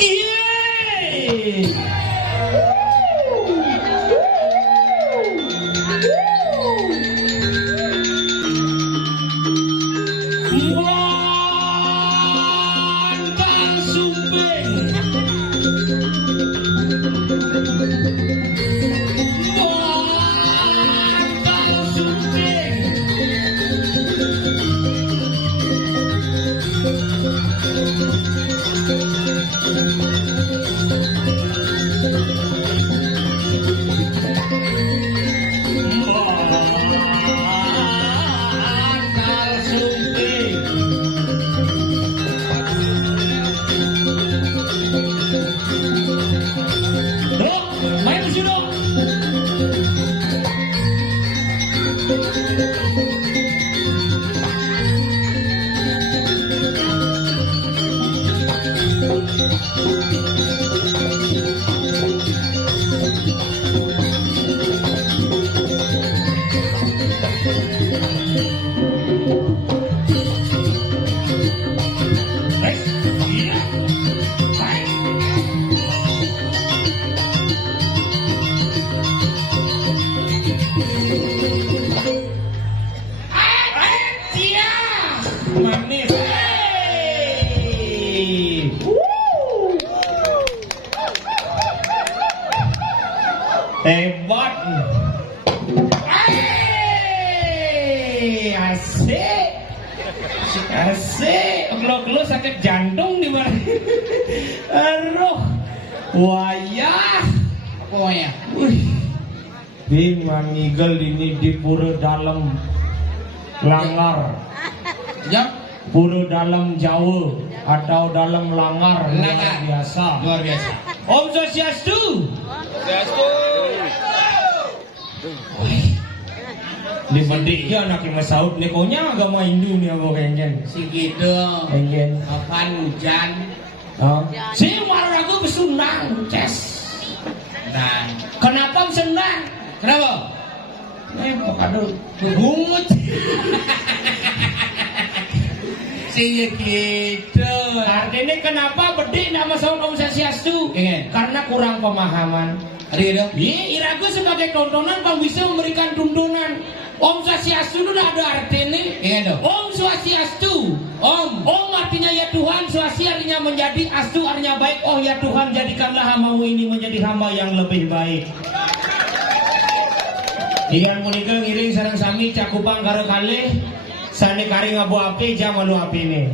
Yeay. Mantap Suping. Mantap Suping. Manis. Hebat. Asik. Asik. Gelo-gelo sakit jantung di mana? Aduh. Wayah. Apa wayah? Bimang Igel ini di pura dalam Langar. Jam? Pura dalam Jawa atau dalam Langar. Langar. Luar biasa. Om Swastiastu. Di pendik ya anak yang Saud nekonya agama Hindu nih aku kengen. Si gitu. Kengen. Kapan hujan? Si marah aku besunang, ces. Nah, Kenapa besunang? kenapa? Aduh, Bungut. Si gitu. artinya kenapa bedik nama Saud Om Swastiastu? Kengen. Karena kurang pemahaman. Ada gitu? Iya, iraku sebagai tontonan Bang bisa memberikan tuntunan. Om Swastiastu itu ada artinya. Kengen dong. Om Swastiastu. Om artinya ya Tuhan, Swasti artinya menjadi, Astu artinya baik. Oh ya Tuhan, jadikanlah hamba-Mu ini menjadi hamba yang lebih baik. Iyan punika ngiring sareng sami cakupang karo kalih. Sane kari ngabu api jang malu apine.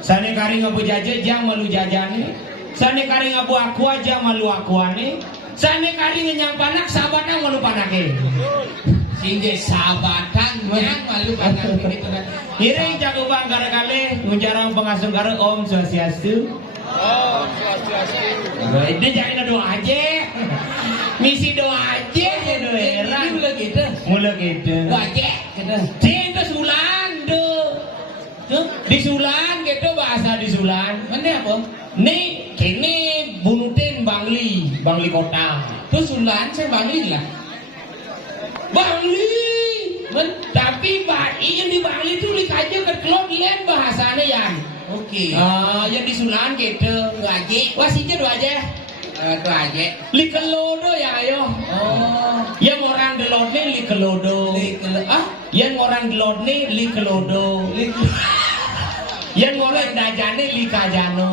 Sane kari ngabu jaje jang malu jajane. Sane kari ngabu aqua jang malu aquane. Sane kari ngenyang panak sahabatnya malu panake. Sinje sahabatan yang malu panas ini tuh. Iring cakupang karo kalih ngunjarang pengasung karo Om Swastiastu. Om Swastiastu. Ini jangan doa aja. Misi doa aja. Ini mulai gitu. Mula gitu. Doa aja. Gitu. Cinta sulan tuh. Di sulan gitu bahasa di sulan. Mana apa? Nih kini bunutin Bangli kota. Tuh sulan saya bangun lah. Bangli. Tapi ingin di Bangli itu likaja ke kelot lain bahasanya yang. Oke. Yang di sulan gitu. Doa aja. Wah sih doa aja. Doa aja. Likelodo ya ayo. Oh. Yang orang delot nih likelodo. Yang orang delot nih likelodo. Yang orang dajane likajano.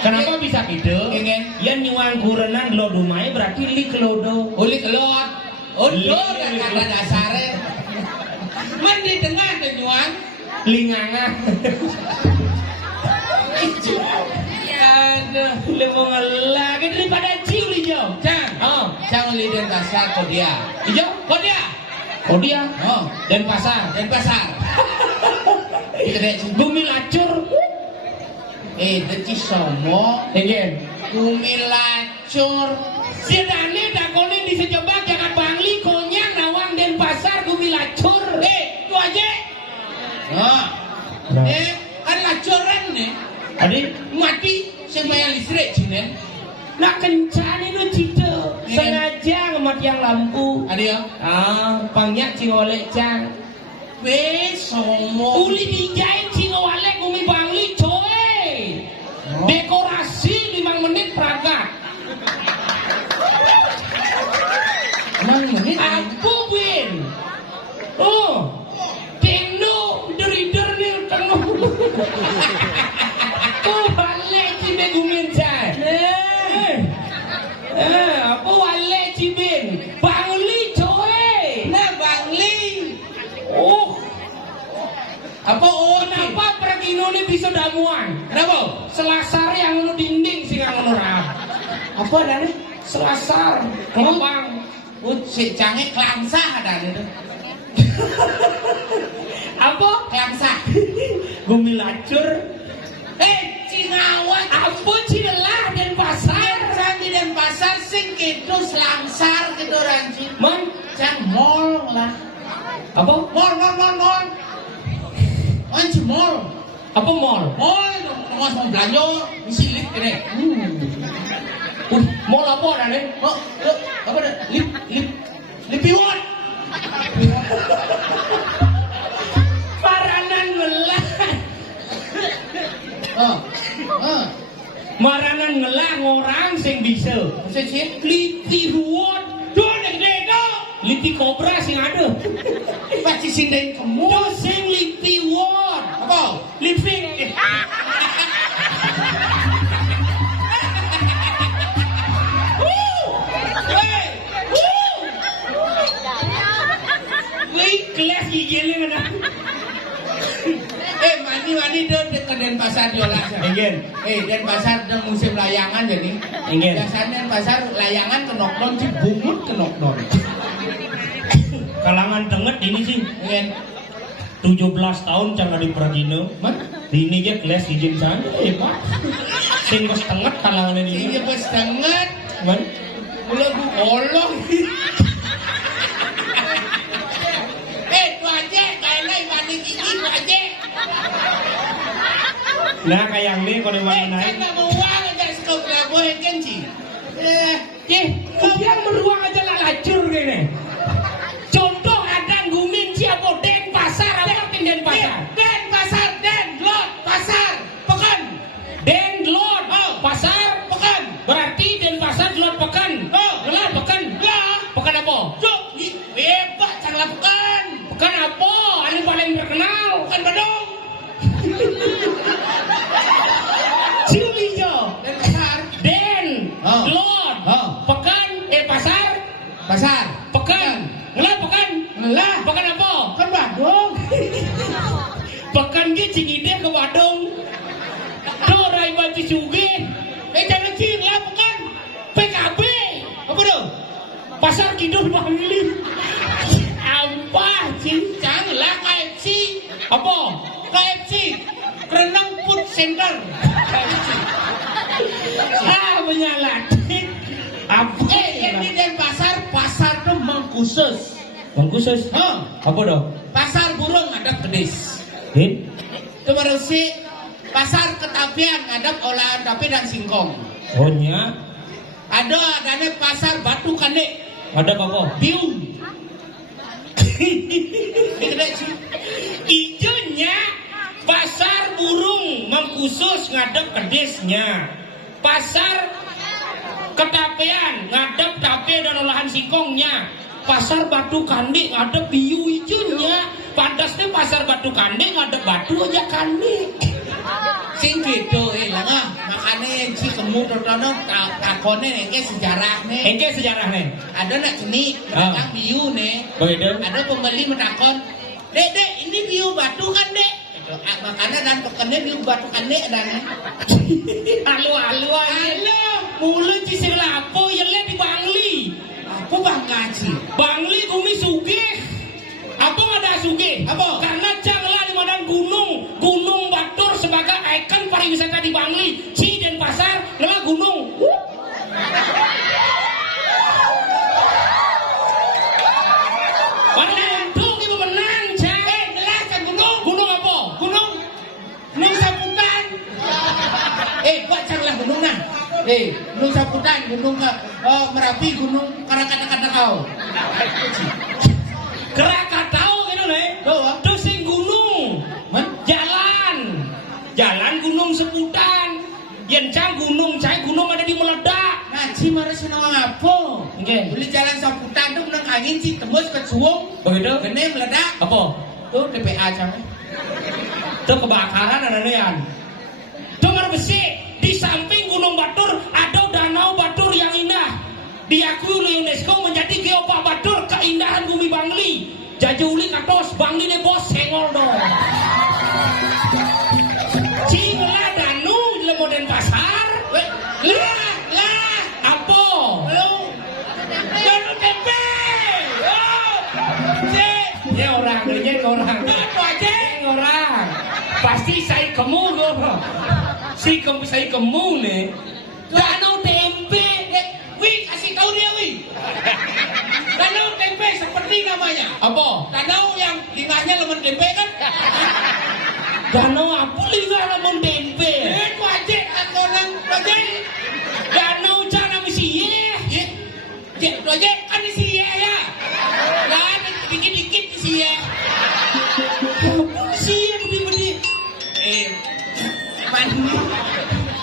Kenapa bisa gitu? Yang nyuang kurenan lodo mai berarti likelodo. Uli kelot. Odo dan kata dasarnya. Men di tengah tujuan. Linganga. Aduh. Lebih lagi daripada ciuli jauh. Cang. Cang uli dan pasar kodia. Hijau? Kodia. Kodia. Oh. Dan pasar. Dan pasar. Bumi lacur. Deci somo. Ingin. Bumi lacur. Sidane dakone di sejebak jangan Bangli konyang nawang dan pasar bumi lacur. Itu aja. Kan lacuran nih. Adik. Mati semaya listrik cinen. Nak kencan itu cita. Sengaja ngematiang lampu. Ada ya? Pangnya cingolek cang. Somo. Uli dijahit cingolek bumi Bangli coy. Dekorasi samuan. Kenapa? Selasar yang ngono dinding sing ngono ra. Apa adane? Selasar, kelempang. Si cange klangsah adane tuh. Apa? Klangsah. Gumilacur. Cingawat. Apa Cinelah dan pasar? Sang di Denpasar sing kitu selangsar gitu ranci. Man, Cang mall lah. apa? Mall. Anci mall. Apa mall? Mall ngos mau belanja silik kene. Mall apa ada? Oh, apa dah? Lipiwat. Maranan ngelah. Maranan ngelah orang sing bisa. Sih. Lipi ruwet. Duh dek. Lipi kobra sing ada. Pasti sindain kamu. Tuh sing lipi wot. Apa? Lipi. Kelas gigilnya mana? Mani deh ke Denpasar diolah. Ingin. Denpasar dan musim layangan jadi. Ingin. Biasanya Denpasar layangan ke knockdown sih bungut ke knockdown. Kalangan tenget ini sih. Ingin. 17 tahun jangan di Pragino. Man? Ini dia kelas izin sana hebat. Sing bos tenget kalangan ini. Iya bos banget. Man? Mula gue kolong. Tu aja kayak lain mani gigi tu aja. Nah kayak ini kalau mana naik. Kan mau uang aja sekau kelabu kan sih. Kebiang meruang aja lah lacur gini. Contoh ada gumin siapa Denpasar apa Denpasar? Denpasar, Denlot, pasar, pekan. Denlot, pasar, Pekan. berarti Denpasar Delot pekan. Gelar pekan. Pekan apa? Cuk, hebat canglah pekan. Pekan apa? Anu paling terkenal. Pekan Bandung. Ciumijo. Denpasar. Delot. Pekan. Pasar. Pasar. Pekan. Gelar pekan. Lah, Pekan apa? kan Bandung. Pekan ke Cingide ke Badung. Dorai Baci Suge. Jangan cing lah pekan. PKB. Apa tu? Pasar Kidul Bangli. Ampah sih. Janganlah KFC. Apa? KFC. Kerenang Food Center. Menyalat. Apa? Yang di Denpasar, pasar tu mengkhusus. Bang khusus. Apa dong? Pasar burung ngadap Kedis. Din? Itu baru si pasar Ketapian ngadap olahan tape dan singkong. Oh nya. Adanya pasar Batu Kande. Ada apa? Biung. Ijonya pasar burung mengkhusus ngadep Kedisnya. Pasar Ketapian ngadep tape dan olahan singkongnya. Pasar Batu Kande ngadep biu ijonya. Pantasnya pasar Batu Kande ngadep batu aja kande. Sing gitu lah makanya yang si kemu totono takone nengke sejarah nih. Engke sejarah nih. Ada nak seni pedagang biu nih. Begitu. Ada pembeli menakon, dek ini biu Batu Kande. Makanya dan pekannya biu Batu Kande ada nih. Halo. Mulut cisir lapo yang di Bangli. Aku bangga sih. Bangli kumi sugih. Apa ada sugih? Apa? Karena janganlah di mana Gunung Batur sebagai ikon pariwisata di Bangli. Ci Denpasar adalah gunung. Menang tuh ibu menang, Cak. Jelas kan gunung. Gunung apa? Gunung Saputan. Buat canglah gunung nah. Gunung Saputan, gunung Merapi, gunung Krakatau. Krakatau gitu nih. Tuh sing gunung. Jalan Gunung Seputan. Yen cang gunung ada di meledak. Ngaji marah senang apa? Oke. Beli jalan Saputan tuh menang angin sih tembus ke Suwung. Begitu? Gede meledak. Apa? Tuh DPA cang. Tuh kebakaran ada nean. Dengar besi di samping Gunung Batur ada danau Batur yang indah. Diakui oleh UNESCO menjadi Geopark Batur keindahan bumi Bangli. Jajuli katos Bangli ne bos sengol dong. Cing kamu loh. Si kamu nih. Danau tempe. Wih, kasih tahu dia, wih. Danau tempe seperti namanya. Apa? Danau yang lingahnya lemon tempe kan? Danau apa lingah lemon tempe? Itu aja atau nang aja. Danau cara mesiye. Ya, itu aja kan di sini ya. Nah, dikit-dikit di sini ya. Mesiye bedi-bedi.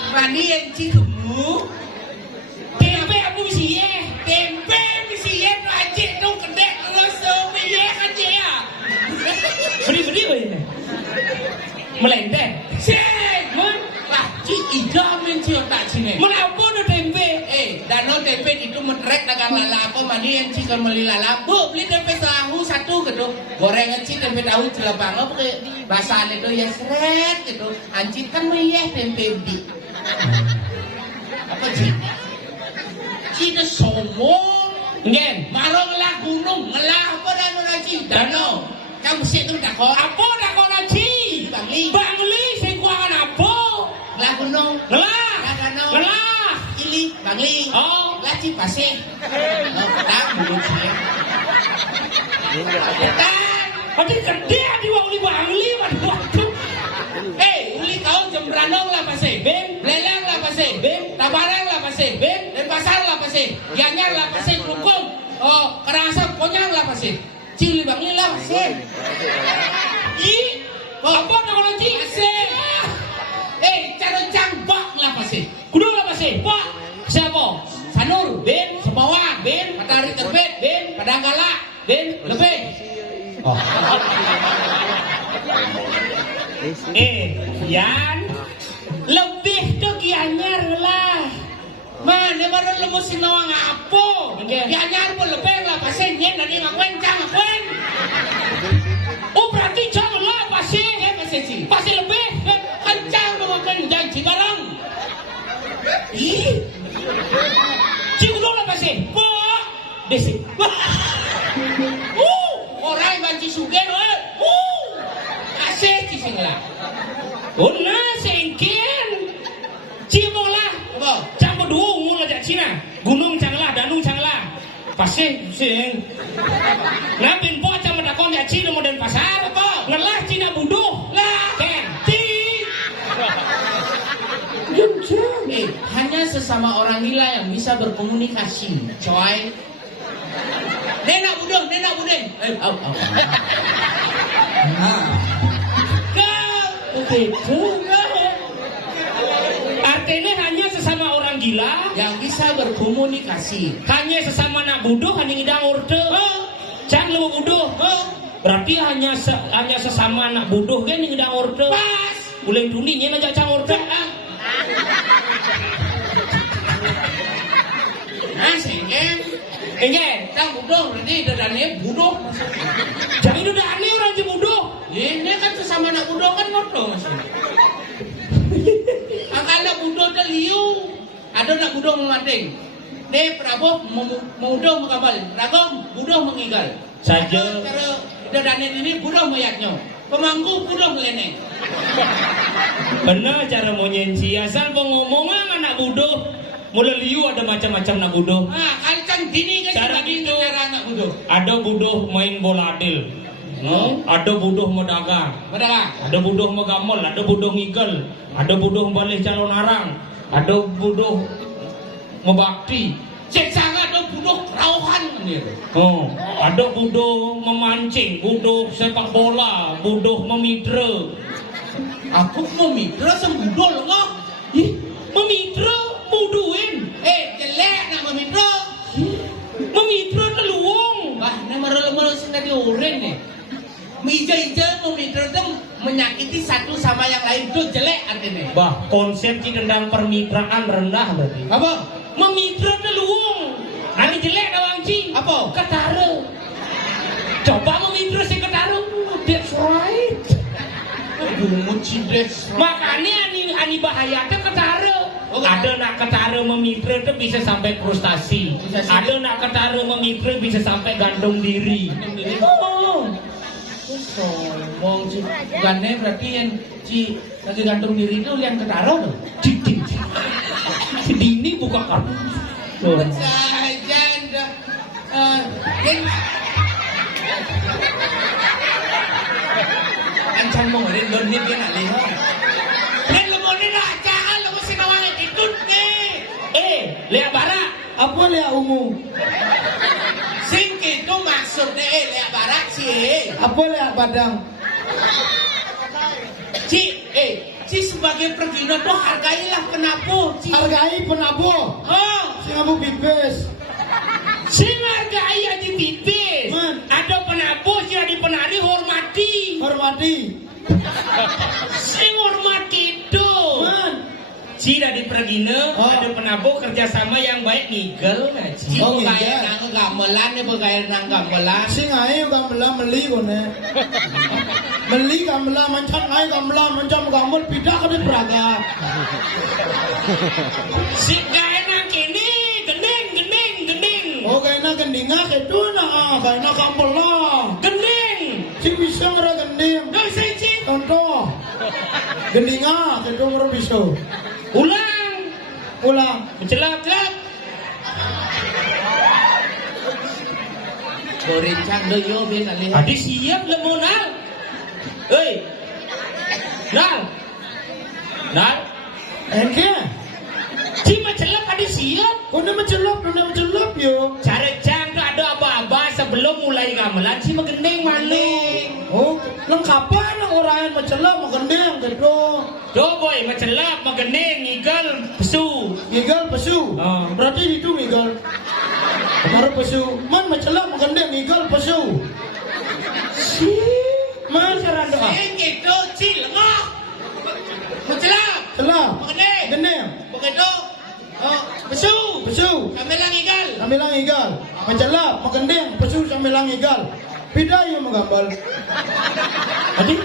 Mandi yang cikgu. Tempe apa mesiye? Tempe mesiye itu aja dong kedek terus mesiye kan dia ya. Bedi-bedi apa ini? Melenteng. Mun, wah, cik ijamin cik otak sini. Menapa ada tempe? Danau tempe itu metrek dagang lala aku mandi yang cik beli lala. Bu, beli tempe tahu satu gitu. Gorengan cik tempe tahu celapang apa ke bahasa itu ya seret gitu. Ancik kan meyeh tempe di. Apa cik? Cik itu sombong. Ngen. Marong lah gunung, ngelah apa danau lagi? Danau. Kamu sih itu tak kau Apa dah kau naci? Bangli. Bangli sing kuangan apa? Ngelah gunung. Ngelah. Ngelah danau. Ngelah. Ili, Bangli. Oh. Laci pasir. Oh, tak mulut sih. Dan, Pati gede di uli Bangli waktu. uli kau jembranong lah pasir. Ben. Lelang lah pasir. Ben. Tabarang lah pasir. Ben. Dan pasar lah pasir. Gianyar lah pasir. Kelungkung. Oh, Karangasem, Konyang lah pasir. Cili Bangli lah pasir. Apa dah kau naci? Pasir. Caroncang bak lah pasir. Kudu lah pasti. Pak. Siapa? Sanur. Ben. Sembawang. Ben. Matahari terbit. Ben. Padang Galak. Ben. Lebih. Oh. Yan. Lebih tu Gianyar lah. Mana baru lemu sinawang apa? Okay. Gianyar pun lebih lah pasir. Nyen dari ngakuen cang ngakuen. Oh berarti jangan lah pasti. Pasir sih. Pasti lebih. Kencang ngakuen janji barang. Ih. Cikgu lah pasti. Pak. Desi. Orang yang banci sugen. Kasih cising lah. Oh nah sengken. Cikgu lah. Apa? Campur dua mula jak Cina. Gunung canglah, danau canglah. Pasti sing. Napin po campur dakon jak Cina modern pasar. Apa? Ngelah Cina buduh. Lah. Ken. Ti. Hanya sesama orang gila yang bisa berkomunikasi, coy. Nenek budeng. Au. Kau begitu. Artinya hanya sesama orang gila, Yang bisa berkomunikasi. hanya sesama nak buduh, hanya ngidang orde. Jangan lu buduh. Berarti hanya sesama anak buduh kan ngidang orde. Pas. Boleh duninya ngajak cang orde. Sengken. Enggak. Cang budoh, berarti dadanya budoh. Jangan itu dah aneh orang je buduh. Ini kan sesama anak budoh kan ngodo maksudnya. Anak budoh dah liu. Ada anak budoh memading. Dia Prabowo mudoh mengabal. Ragam budoh mengigal. Saja. Cara dadanya ini budoh meyaknya. Pemangku budoh meleneng. Benar cara monyensi. Asal pengomongan anak buduh. Mula liu ada macam-macam nak buduh. Kancang dini kan Cara gitu. cara anak budoh. Ada buduh main bola adil. Ada buduh mau dagang. Benar. Ada buduh mau gamel, ada buduh ngigel, ada buduh balik calon arang, ada buduh mau bakti. Cek sangat ada budoh kerauhan ni. Ada buduh memancing, buduh sepak bola, buduh memidra. Aku mau mitra sembudol ngok. Memidra buduhin. Jelek nak memitra. Memidra teluung. Wah, ni merel-merel sing tadi urin ni. Mija-ija memitra tu menyakiti satu sama yang lain tu jelek artinya. Bah, konsep tentang permitraan rendah berarti. Apa? Memidra teluung. Ani jelek dawang ci. Apa? Ketara. Coba memidra si ketara. That's right. Bungut cides. Makanya ani bahaya tu ketara. Oh, ada nak ketara memitra tu bisa sampai frustasi. Frustasi. Ada nak ketara memitra bisa sampai gantung diri. Oh. sombong sih. Bukannya berarti yang Ci lagi gantung diri itu yang ketaro tuh. Didi. Dini buka kartu. Saja anda. Ancan mo rin doon niya pinalihan. Nen lemonin aja kan lo sinawang itut nih. Lihat bara. Apa lihat ungu? Sing itu maksudnya lihat barak sih. Apa lihat padang? Ci sebagai pergina tuh hargailah penabuh. Ci. Hargai penabuh. Oh, Si kamu bibes. Sing hargai aja tipis. Man. Ada penabuh sih di penari hormati. Hormati. Sing hormati itu. Man. Si dari pergina Oh. ada penabuh kerjasama yang baik nigel ngaji. Ci Oh, bagaya iya. nang gamelan nih bagaya nang gamelan. Si ngai gamelan meli kone. Meli gamelan macam ngai gamelan macam gamel pindah ke di Praga. Si gak enak ini gening. Oh kayaknya gendinga itu nah kayaknya gamelan. Gening. Si bisa ngera gending. Gak sih si. Contoh. Gendinga itu ngera bisa. Ulang. Mencelap. Gorincang deh yo pinalihan. Adi siap lemonal. Hei. Nal. Enke. Si mencelap adi siap. Kone mencelup yo. Cara jang tuh ada apa-apa sebelum mulai gamelan si megending maling. Oh, lengkapan orang yang mencelup mengending gitu. Boy mencelap, megending, ngigel, pesu. Ngigal pesu. Oh. Berarti itu ngigal. Kemarin pesu. Man mencelup mengending ngigal pesu. Man saran doa. Sing itu Ci lengok. Mencelap. Celah. Mengending. Gending. Begitu. Oh, besu. Pesu. Kamelang igal. Sambilang ngigal. Mencelup mengending pesu sambilang ngigal. Beda yang menggambal. Adi,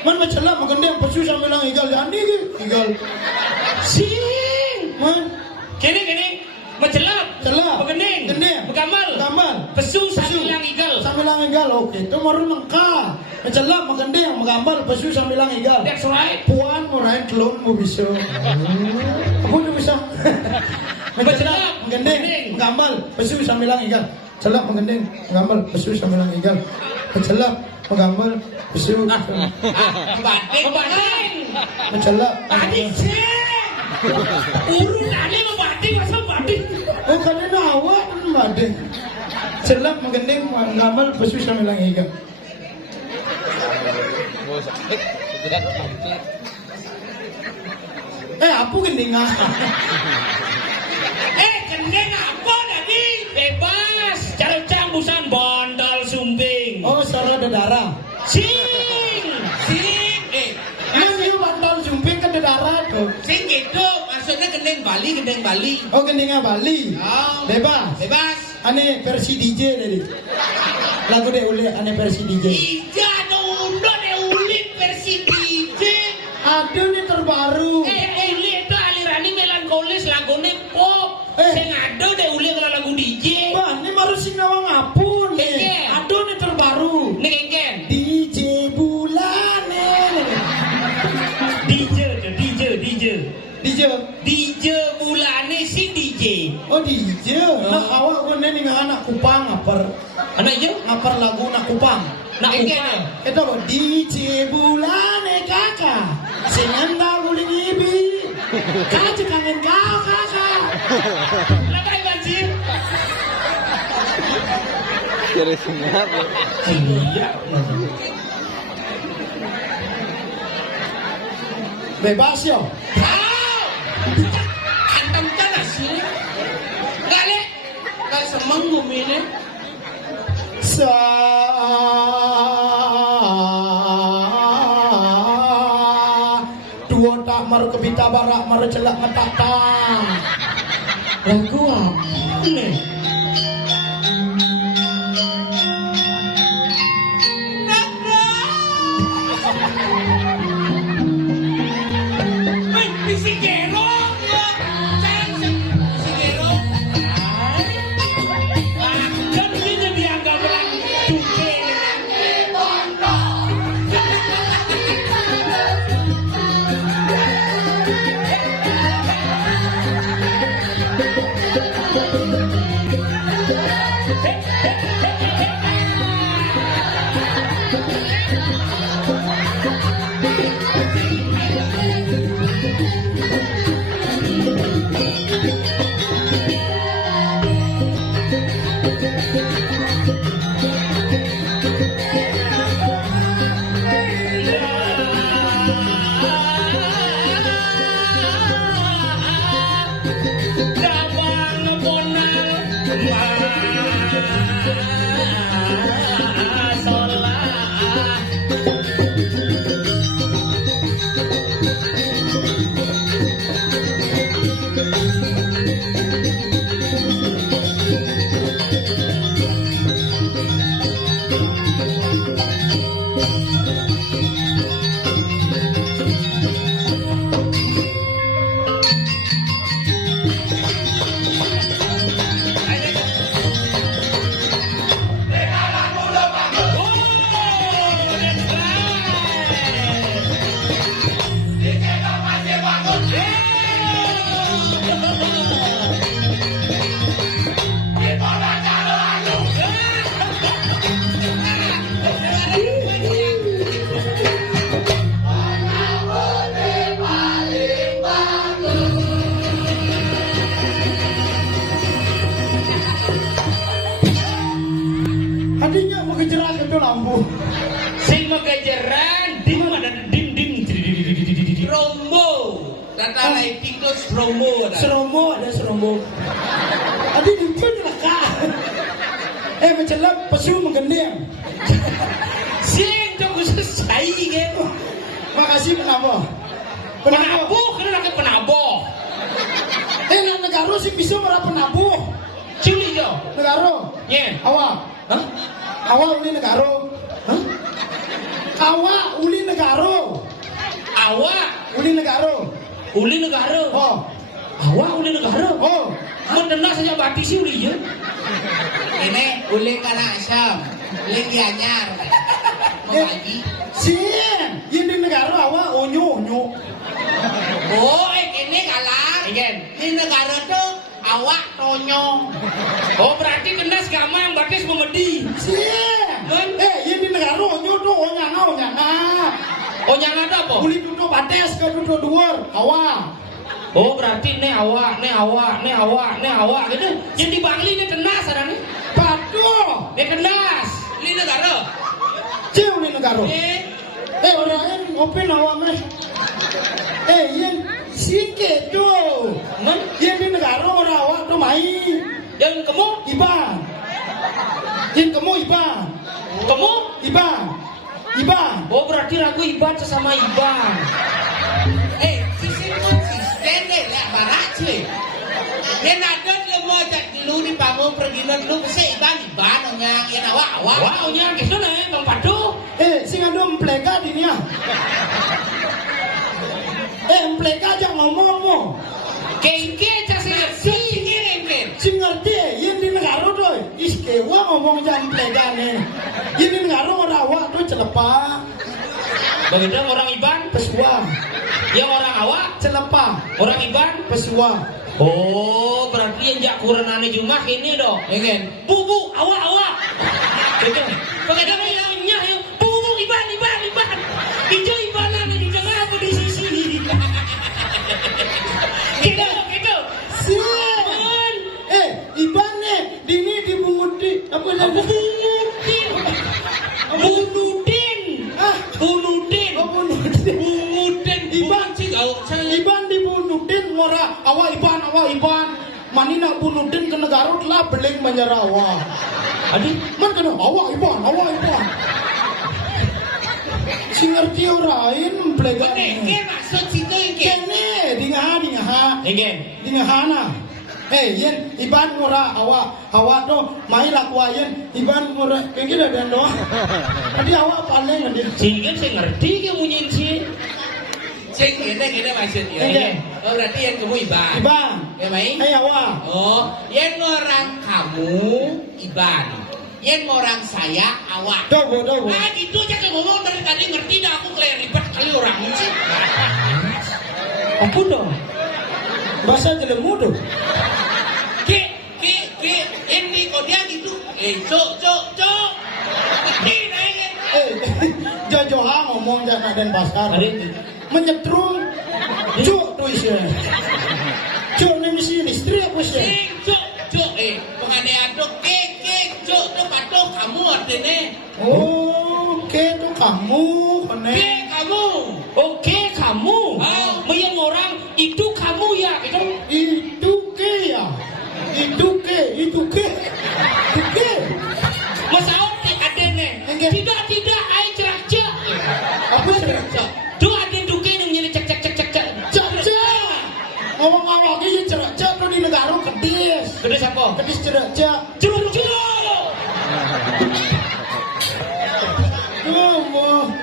Man mencelup mengending pesu sambilang ngigal. Jadi ngigal. sing. Man Kini, mencelap, celah. megending, Gending. megamal, Gambar. pesu sambilang ngigel. Sambilang ngigal. Oke, itu baru lengkap. Mencelup mengending menggambal pesu sambilang ngigal. That's right. Puan murahin telur mau bisa. Apa tu bisa? Mencelap, menggending, menggending. menggambal, pesu sambilang igal. Celap menggending, menggambal, pesu sambilang igal. Mencelap, menggambal, pesu. Banding. Mencelap. Adi sing. Urutannya membanding masa banding. Oh kalian awak mending. Celap menggending, menggambal, pesu sambilang igal. Apa gending ah? Gending apa tadi? Bebas. Cara cambusan bondol sumbing. Oh sarah darah. Sing. Masih bandal jumping ke darat. Sing gitu, maksudnya gendeng Bali. Oh gendingnya Bali. Oh, Bebas. bebas. Ane versi DJ tadi. Lagu deh ule ane versi DJ. Ija ada udah deh ulit versi DJ. Aduh ini terbaru. Uli itu alirannya melankolis lagunya pop. Sing ada deh uli kalau lagu DJ. Wah ini baru sinawang ngapun nih. Kengken. Aduh ini terbaru. Ini kengken. DJ bulan DJ bulane si DJ. Oh DJ. Nah awak kau nih anak kupang ngapar. Anak je? Ngapar lagu nak kupang. Nak Kengken. Itu apa? DJ bulan kakak. Senanda guling ibi. Kakak kangen kau kakak. Lagai banjir. Kira siapa? Iya. Bebas yo. Antam cara sih. Gale. Gale semang bumi dua tak maru kebita barak maru celak matata. Lagu apa nih? sol la. Adinya mau kejerak itu lampu. Sing mengejeran dim ada dim. Rombo. Tata lighting tuh Rombo. Seromo ada seromo. Adi itu celaka. Mencelap pesu menggendeng. Sing dong selesai gitu. Makasih kenapa? Penabuh kan lagi penabuh. Nang negara sih bisa ora penabuh. Cili jo. Negara. Nye. Awak. Hah? Awak uli negara. Hah? Awak uli negara. Awak Uli negara. uli negara. Oh. Awak uli negara. Oh. Mendengar saja batik sih uli ya. Ini uling kana asam, uling dianyar. Mau lagi? Sien, yang di negara awak onyo. Oh, ini kalah. Igen. Di negara tuh awak tonyo. Oh berarti kenas gama yang batis memedi. Sien. Yang di negara onyo tuh onyanga. Oh yang ada apa? Uli duduk bates ke duduk luar, awak. Oh berarti ne awak gitu. Yang di Bangli ne kenas ada nih. Patuh. Ne kenas. Di negara. Ceu uli negara. Orang yang open awak meh. Yang singke tuh. Yang di negara orang awak tuh main. Yang kamu? Iban. Yang kamu Iban. Kamu? Iban. Oh berarti ragu Iban sesama Iban. Sisi konsisten deh, lah barat sih. Dia nadot lemo jak dulu di panggung pergi dulu pasti iban yang awak. Wah, nya gitu nih Bang Padu. Sing ada emplega di nia. Emplega aja ngomong. Kengke cak Sing ngerti yang di negara tuh. Iskewa ngomong aja emplega nih. Yang di negara orang awak tuh celepa. Begitu orang Iban Pesuang. yang orang awak Celepa. orang Iban. Pesuang. Oh berarti yang jak kuranane Jumat ini dong. Ingin. Bu awak. Begitu. Begitu yang bu Iban. Itu Ibanan di tengah apa di sisi. Gitu. Sien. Iban nih. Dini dibunguti. Apa lagi? Bunudin. Iban dibunuhin ngora awak Iban mani nak bunuhin ke negara telah beling menyerah awak Adi man kena awak Iban si ngerti orang pelegan Maksud situ ingin. kene di ngaha Ingin. na yen Iban ngora awak tu main lakuayen Iban ngora kengkira dan doa tadi awak paling nanti Sehingga saya ngerti kamu munyin sih. Cek gini maksudnya. Iya. Oh berarti yang kamu iban. Iban Ya main? awak Oh, yang orang kamu iban. Yang orang saya awak. dogo Ah gitu aja kayak ngomong dari tadi ngerti dah aku kayak ribet kali orang sih. ampun dong bahasa jelemu tuh Ki, ini kok dia gitu. Cok. Ini naik. Jojoha ngomong jangan dan pasar Adi menyetrum cuk tuh isinya cuk nih misi istri apa sih Cok. Pengadai aduk cok tuh patuh kamu artinya. oke tuh kamu kene Kamu. Oke kamu. Ah. Yang orang itu kamu ya gitu. itu ke Kedis apa? Kedis cerek-cerek. Curug-curug.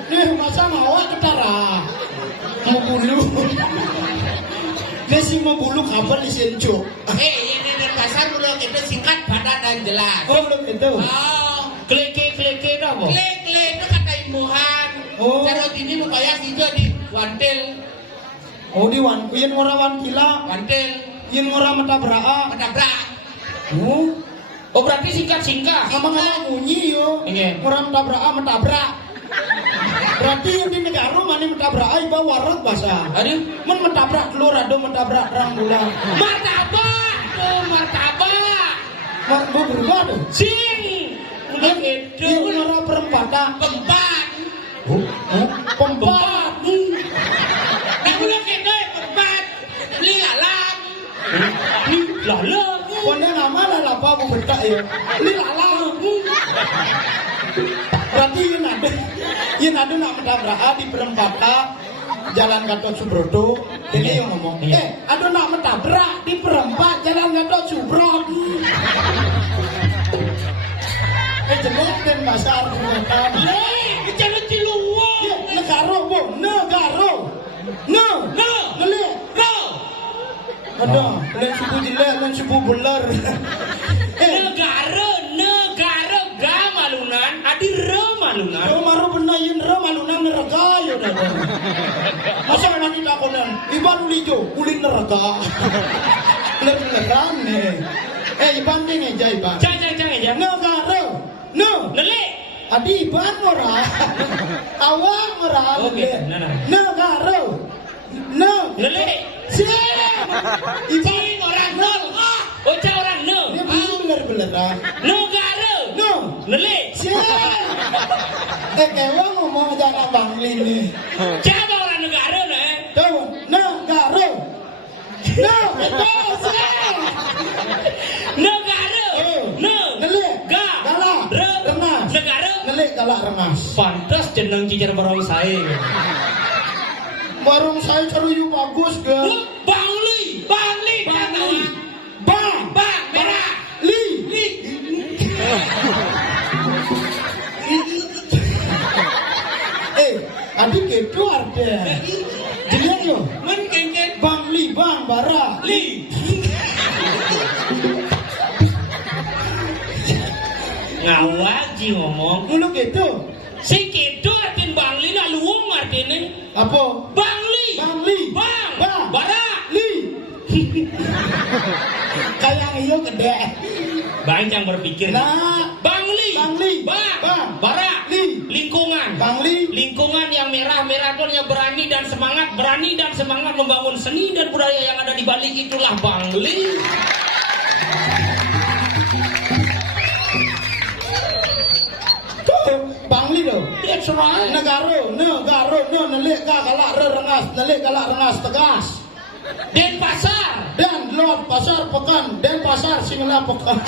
Nih masa ngawak ketara. Mau bulu. Nih si mau bulu kapan di senco. Ini pasar udah itu singkat padat dan jelas. Oh belum itu. Oh, Kleke dah apa? klik itu kata imbuhan. Oh. Carot ini mukanya juga di wantil, Oh di wan, yen ora wan kila, wantil, yen ora metabrak. menabrak. Oh, Oh berarti singkat-singkat. sama bunyi yo. Iya. Ora metabrak. Berarti yang di negara mana metabrak iba warat bahasa. Aduh. Men metabrak telur ado metabrak terang bulan. Martabak. Oh martabak. Mar berubah tuh. Sing. Udah gitu. Yen ora perempatan. Pempat. Pempat. Nah udah gitu pempat. Beli lalang. Lala. Pokoknya nama lah apa mau bentak ya. Ini lalang. Berarti yen ada nak menabrak di perempatan Jalan Gatot Subroto. Ini yang ngomong. Ada nak menabrak di perempat Jalan Gatot Subroto. Jelek dan pasar ternyata. Bicara di luar. Negara bu, negara. No. Ada, lain suku jelek, lain suku beler. Negara ga malunan, adi re malunan. Yo maru benar yen re malunan neraka yo dah. Masa nak dilakonan? Iban lijo, ulin neraka. Beneran nih. Iban ni aja iban. Jangan aja. Negara. No. Lele. Adi iban ora. Awak ora. Okey, nah. Negara. No. Lele. Iban Orang nol. Oca orang nol. dia bener-beneran. Negara. No. Lele. Ewang ngomong jangan bangli nih. Siapa orang negara nih? Tuh, negara. No, itu Negara. Nelik, Ga. galak, Re. rengas. Negara. Nelik, galak, rengas. Pantas jeneng cicer barang saya. Warung saya ceruyu bagus ke? Bangli. Bang, Merah. li. Adik itu ada. Dilihat yo. Men kengken. Bang li, bang bara. Li. Ngawak ji ngomong. Ngono gitu. Si kitu artin bangli na luwung artine. Apa? Bangli. Bang. Bara. Li. Kayak iyo gede. Banyak berpikir. Nah, Bangli. Bang. Bara. Li. Lingkungan. Bangli. Lingkungan yang merah-merah itu yang berani dan semangat membangun seni dan budaya yang ada di balik itulah Bangli. Bangli loh. That's right. Negara, nelik galak rengas tegas. Denpasar. Dan Lord pasar pekan, Denpasar Singela pekan.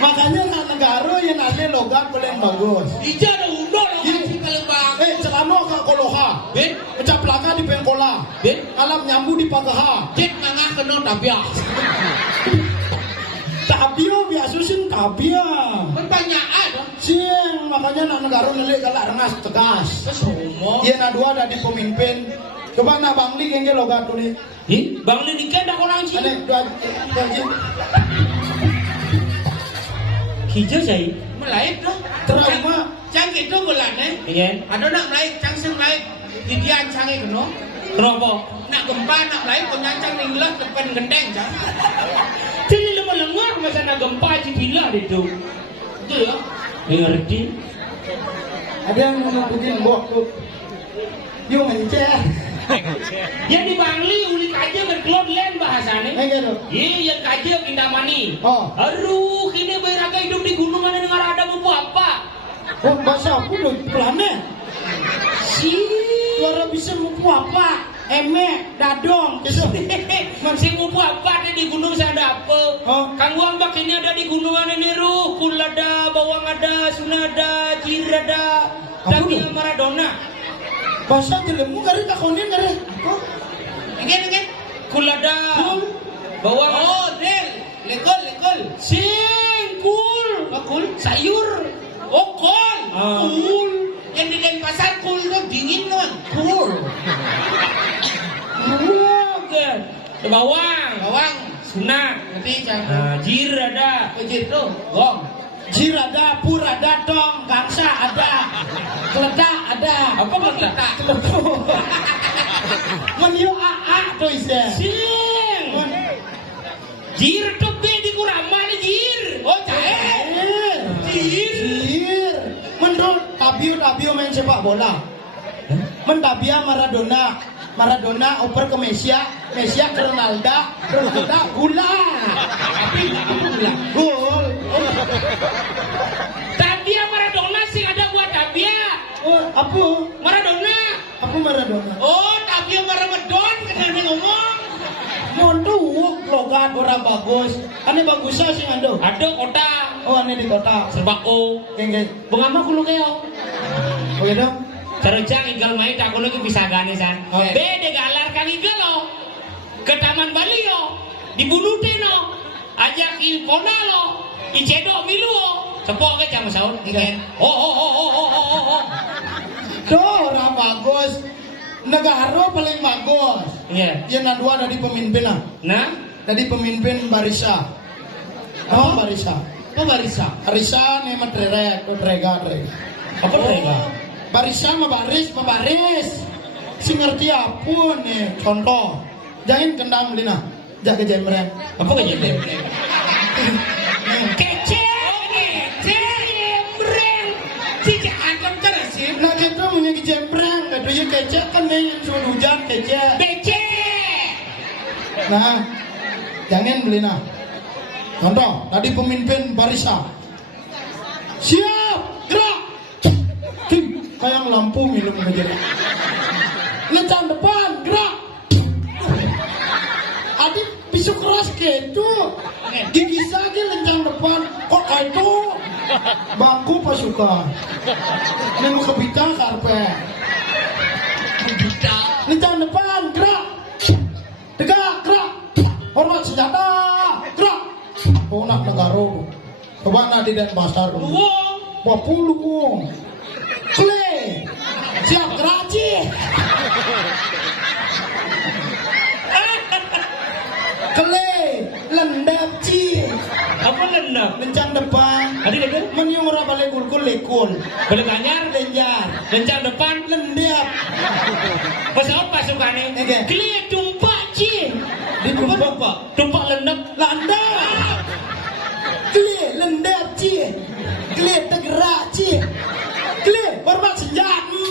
Makanya nak negara yang ada logat paling bagus. Ija ada undo lo kasih kelembang. Celana kak koloha. Ben, Pecah pelaka di pengkola. ben, Alam nyambu di pagaha. jet ngangah kena tabiak. Tabio biasusin tabia. Kan banyak ada. Siang makanya nak negara nelik galak rengas tegas. Semua. Iya nak dua ada di pemimpin. Coba nak bangli yang logat tu ni. Bangli nikah dah orang sih. Ada dua ji. Hijau saya. Melayu dah. Trauma. Cang itu bulan Iya. Ada nak Melayu, cang sing Melayu. Di dia cang itu no. Kenapa? Nak gempa nak Melayu kau nyancang ninglah depan gendeng cang. Jadi lemah lengar masa nak gempa di bila itu. Itu ya. Ngerti? Ada yang ngomong begini bok tu. Yung encer. Yang di Bangli ulik aja berkelot lain bahasanya. Gitu. Iya, yang kaja Kindamani. Oh. Aduh, ini beraga hidup di gunungan dengan ada bumbu apa? Oh bahasa aku tu planet. Si, Suara bisa mupu apa? Emek, dadong, gitu. si bumbu apa ada di gunung saya ada apa? Oh. Kang Wambak ini ada di gunungan ini ruh, kul ada, bawang ada, suna ada, jir ada, Apa tapi tu? Maradona. Bahasa jelemu kari takonin kari. Kok? Again. Kulada. Kul. Bawang. Oh, Del. Lekol. Sing, kul. Bakul. Sayur. Oh, kol. Ah. Kul. Yang di Denpasar kul tuh dingin doang. Kul. Oke. Bawang. Bawang. Sunak. Nanti jangan. Jir ada. Kejir tuh. Gong. Jir ada, pur ada, dong, gangsa ada, keledak ada. Apa keledak? Menyo AA tuh isya. Sing. Jir tuh be di kurama nih jir. Oh, jahe. Jir. Menurut Tabio main sepak bola. Mentabia Maradona oper ke Messi ke Ronaldo gula. Tapi gula. Gol. Tabia Maradona sih ada buat Tabia. Oh, apa? Maradona. Apa Maradona? Oh, tapi yang Ramadan kena dia ngomong. Montu wuk logat orang bagus. Ane bagusnya sih ando. Ada kota. Oh, ane di kota. Serbako. Kengke. Bengama kulo keo. Oh, gitu. Terujang igal main tak kulo ki bisa gane san. Oh, iya. Bede galar kang igal lo. Ke Taman Bali lo. Dibunuh no. Ajak i pona lo. I cedok milu lo. Sepok ke jam sahur. Igen. Oh. Tuh orang bagus. Negara paling bagus. Iya. Yang nadua dari pemimpin ah. Nah, Dari pemimpin Barisa. Oh, Barisa. Apa barisa? Barisa nih matreret, trega. apa mereka? Barisa baris. Si ngerti apa nih? Contoh. Jangan kendam lina. Jaga jemreng. Apa kejadian? Kece, breng. Cici antem terus sih. Nah kita punya jemreng. Katanya kece kan nih yang suruh hujan kece. Bece. Nah, jangan belina. Contoh, tadi pemimpin Barisa. Siap, gerak. Tim, kayak lampu minum aja. Lencang depan, gerak. Adik pisau keras gitu. Gigi lagi lencang depan. Kok itu? Bangku pasukan. Nemu kebita karpet. Kebita. Lencang depan, gerak. Tegak, gerak. Hormat senjata, gerak. Oh nak negara. Coba nak di Denpasar. Wong. 20 wong. Kle. Siap geraji. Kle. Lendap ci. Apa lendap? Lencang depan. Adik ada? Menyung ora balik kulkul lekul. Boleh tanyar? Lenjar. Lencang depan. Lendap. Pesawat pasukannya. Oke. Kli tumpak ci. Di tumpak pak. Tumpak lendap. Landap. Kle. Lendap ci. Kle tergerak ci. Kle. Hormat senjata.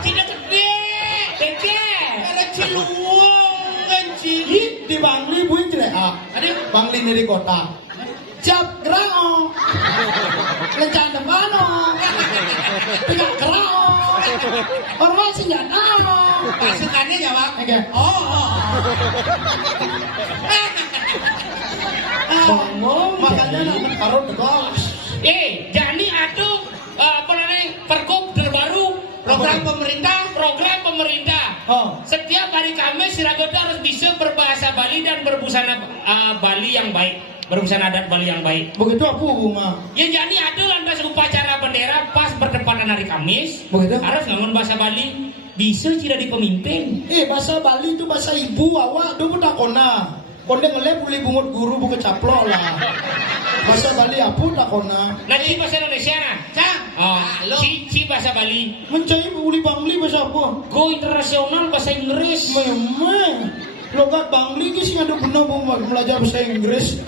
Tidak gede. Kece. Ada ciluang kan ci. Di Bangli buin jelek ah. Adik. Bangli ini di kota. Siap gerak oh. Lencang depan oh. Tegak gerak oh. Hormat senjata oh. Pasukannya jawab. Oke. Oh. Bangong makanya nak taruh tegak. Jani atuh apa namanya pergub terbaru Program pemerintah. Oh. Setiap hari Kamis Siragoda harus bisa berbahasa Bali dan berbusana Bali yang baik, berbusana adat Bali yang baik. Begitu apa bunga? Ya jadi ada lantas upacara bendera pas bertepatan hari Kamis. Begitu? Harus ngomong bahasa Bali. Bisa tidak di pemimpin. Bahasa Bali itu bahasa ibu awak. Dulu tak kona. Konde ngelep beli bungut guru buku caplok lah. Bahasa Bali apa tak kona? Nanti bahasa Indonesia nah. Cang. Oh, Halo. cici bahasa Bali. Mencari uli Bangli bahasa apa? Go internasional bahasa Inggris. Memang. Logat Bangli ini sih ada benar belajar bahasa Inggris.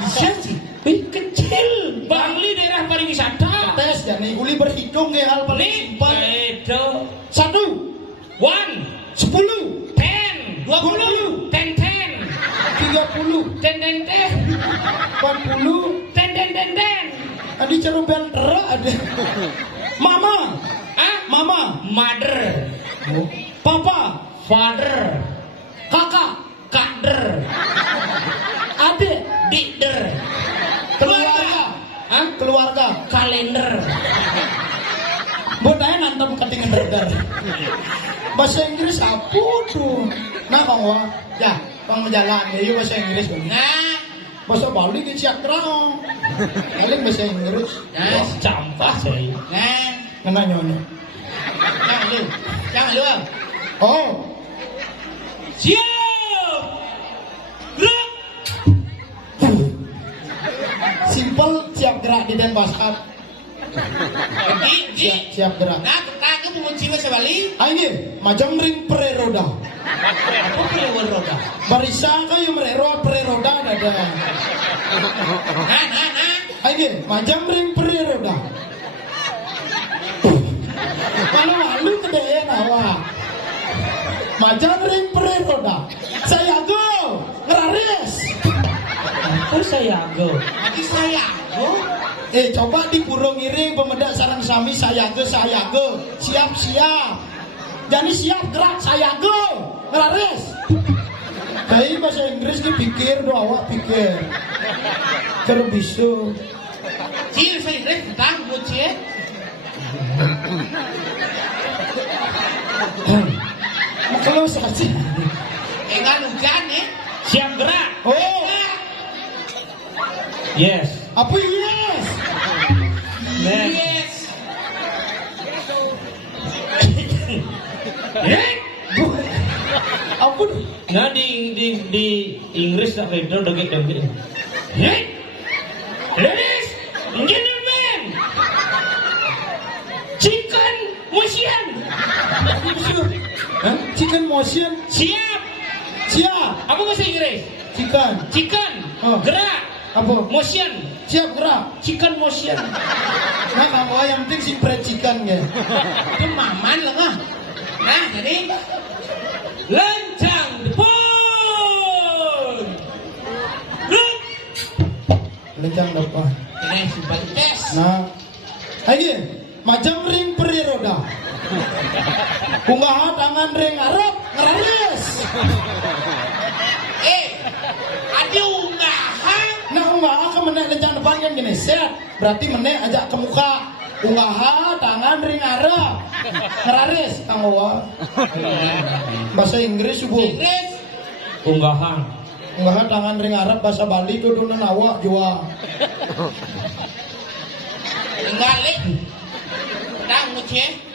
Bisa sih. Kecil. Bangli daerah pariwisata. Tes jadi uli berhitung ya hal paling simpel. Itu 1, 1, 10, 10, 20, 10, 30, 10, 10, 40. 10. Adi cara belter ada. Mama, mama, Mother, papa, father, kakak, kader, adik, dikder, keluarga, keluarga, kalender, brother. Bahasa Inggris apa tuh? Nah bang wah, ya bang jalan ya bahasa Inggris bang. Nah, Bahasa Bali ke siap terang. Paling bahasa Inggris. nah, Campah saya. nah. Kena nyonya. Jangan lu bang. Oh, Siap. Gerak. simple siap gerak di Denpasar. Di. Siap gerak. Nah, kakak mau cium sebalik. Ini macam ring preroda. Apa punya roda? Barisa kayu preroda ada. Nah. Ini macam ring preroda. Kalau malu kedai awak. Macam ring preroda. Saya go ngeraris. Apa saya go? Nanti saya. Oh. Coba di Purung Iring pemedak sarang sami saya go. Siap. Jadi siap gerak saya go. Ngeraris. Kayak bahasa Inggris dipikir doa awak pikir. Terbisu. Cium saya deh, tang mau cium. Kalau saksi. Enggak hujan ya. Siap gerak. Oh, Yes. apa yes? Next. Yes. Apa tuh? Nah di Inggris tak beda dongeng. Hey, ladies and gentlemen, chicken motion. Hah? Chicken motion. Siap. Siap. Apa bahasa Inggris? Chicken. Chicken. Oh. Gerak. Apa? Motion. Siap gerak. Chicken motion. Nah kamu yang penting si fried chicken ya. Itu maman lah mah. Nah, jadi Lancang depan. Gerak. Lencang depan. ini simpel tes. Nah, lagi macam ring periroda. Unggah tangan ring Arab ngeraris. Ada unggahan. Nah unggah ke menek lencang depan kan gini set. Berarti menek ajak ke muka. Unggah tangan ring Arab ngeraris. Tanggawa. Bahasa Inggris subuh. Inggris. Unggahan. Unggah tangan ring Arab bahasa Bali itu dunan awak jua. Enggak lek. Tang mau cium.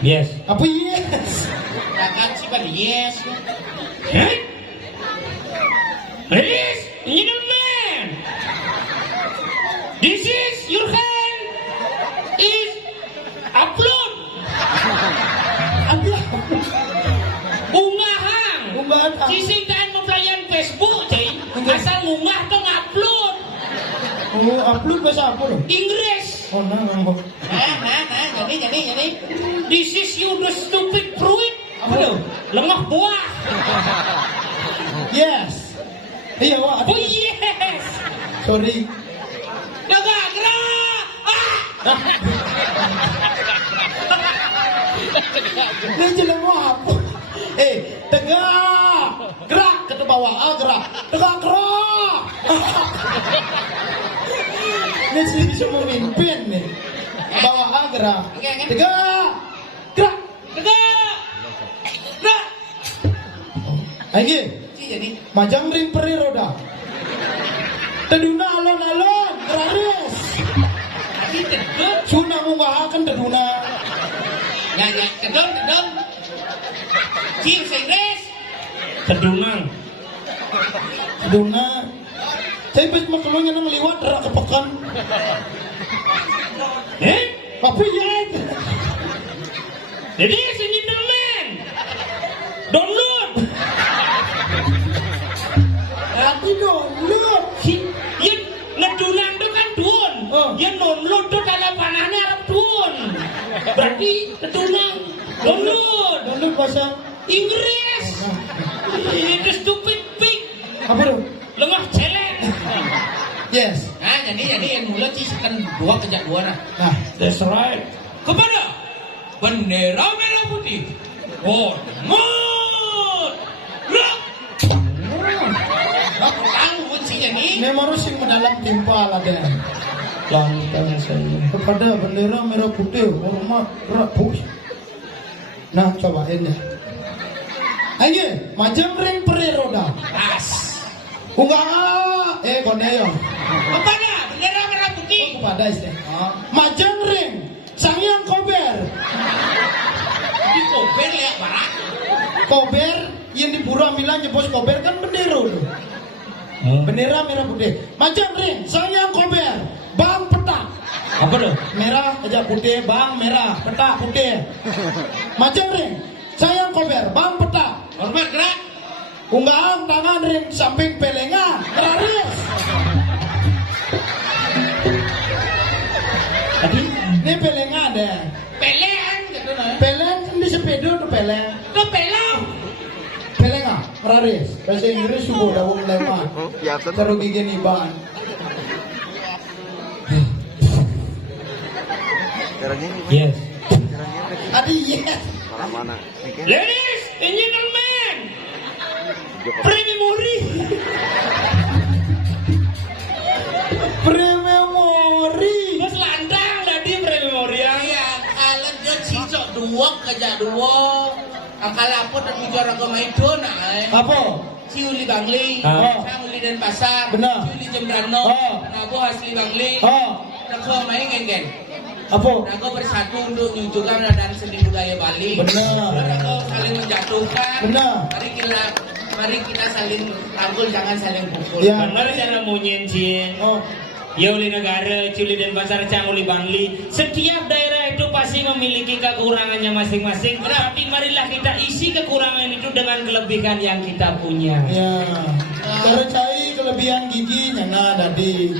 Yes. Apa yes? Kakak sih pada yes. Hey, ladies and gentlemen, this is your hand is upload. Apa? Unggahan. Unggahan. Sising kan mempelayan Facebook, cai. Asal ngunggah tuh ngupload. Oh, upload bahasa apa loh? Inggris. Oh, nah. Nah, jadi. This is you the stupid fruit. Apa tuh? Lengah buah. Yes. Iya, Wak. Oh yes. Sorry. Jaga gerak. Ini jelas apa? Tegak. Gerak ke bawah, gerak. Tegak gerak. Ini sih bisa memimpin nih. Bawah gerak. Tegak. Gerak. Tegak. Gerak. Lagi. Sih jadi. Majang ring periroda. Teduna alon-alon. Geraris. Tapi kedon. Suna munggahakan teduna. Ya, kedon. Cium saya Inggris. Tedunang. Teduna. Saya pas makalonnya nang liwat rak kepekan. Apa ya? Jadi senyum men. Download. Tapi download. Yang ngedunang itu kan duun. Oh. Yang download itu dalam panahnya Arab duun. Berarti ngedunang. Download. Download bahasa Inggris. Itu stupid pig. apa tuh? Lengah celeng. Yes. Nah, jadi yang mulut sih kan dua kejak dua nah. Nah, That's right. Kepada bendera merah putih. Hormat. Gerak. Tahu kuncinya nih. ini harus yang mendalam timpal ada. Lantang saya. Kepada bendera merah putih, hormat, gerak, push. Nah, cobain ya. Ayo, majeng ring peri roda. Pas. Enggak, kone yo. Apa dah? Bendera merah putih. Kepada istri. Majeng ring, sangyang kober. Di koper lihat barat. Kober yang di Pura Milan nyebut kober kan bendera loh. Bendera merah putih. Majeng ring, sangyang kober. Bang petak. Apa tuh? Merah aja putih, bang merah, petak putih. Majeng ring, sangyang kober. Bang petak. Hormat gerak. Unggang tangan ring samping pelengan. Raris. Tadi Ini pelengan deh. Pelean gitu nah. Peleng di sepeda tuh peleng. Tuh pelang. Pelengan, raris. Bahasa Inggris juga udah wong lemah. Ya, betul. Taruh gigi nih ban. Caranya gimana? yes. Adi yes. Malah mana? Ini Ladies and gentlemen, Joko. pre-memori. Prememori. Mas landang tadi pre-memori ya. Iya, kalau dia cicok dua kerja dua. Akal apa dan tujuan agama itu nah. Apa? Ciuli Bangli, Ah. Ciuli Denpasar, Benar. Ciuli Jembrano, Ah. Nago Asli Bangli, Oh, Nago main geng-geng. apa? Nago bersatu untuk menunjukkan dan seni budaya Bali. Benar. Nago saling menjatuhkan. Benar. Mari kita saling rangkul, jangan saling pukul. Ya. Benar cara munyin cien. Oh, Ya uli negara, Culi dan Pasar Cang uli Bangli. Setiap daerah itu pasti memiliki kekurangannya masing-masing. Tapi marilah kita isi kekurangan itu dengan kelebihan yang kita punya. ya. Cara cari kelebihan giginya nah tadi.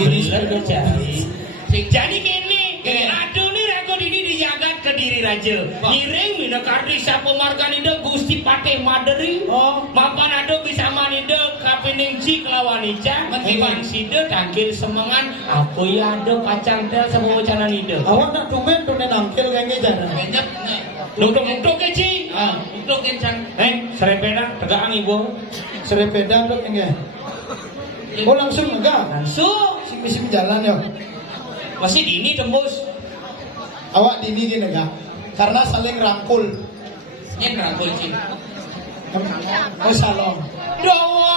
Gigi Bener sudah cari. Jadi kini, Iya. aduh nih rago ini dijagat ke diri raja. Ngiring mina kardi sapo marganida Gusti Patih Maderi. Oh. Mapan ado bisa manida kapining cik lawan ica. Iwan sida tangkil semangan. Aku ya ado kacang tel semua wacana nida. Awak nak tumen tuh nangkil kayaknya cara. Banyak nih. Duduk-duduk ke ci. Untuk kencang. Serempena tegaan ibu. Serepeda tuh kayaknya. Oh langsung enggak? Langsung. Sim jalan ya. Masih dini tembus. Awak dini gini enggak? Karena saling rangkul. Ini rangkul cik. Oh salong. Dawa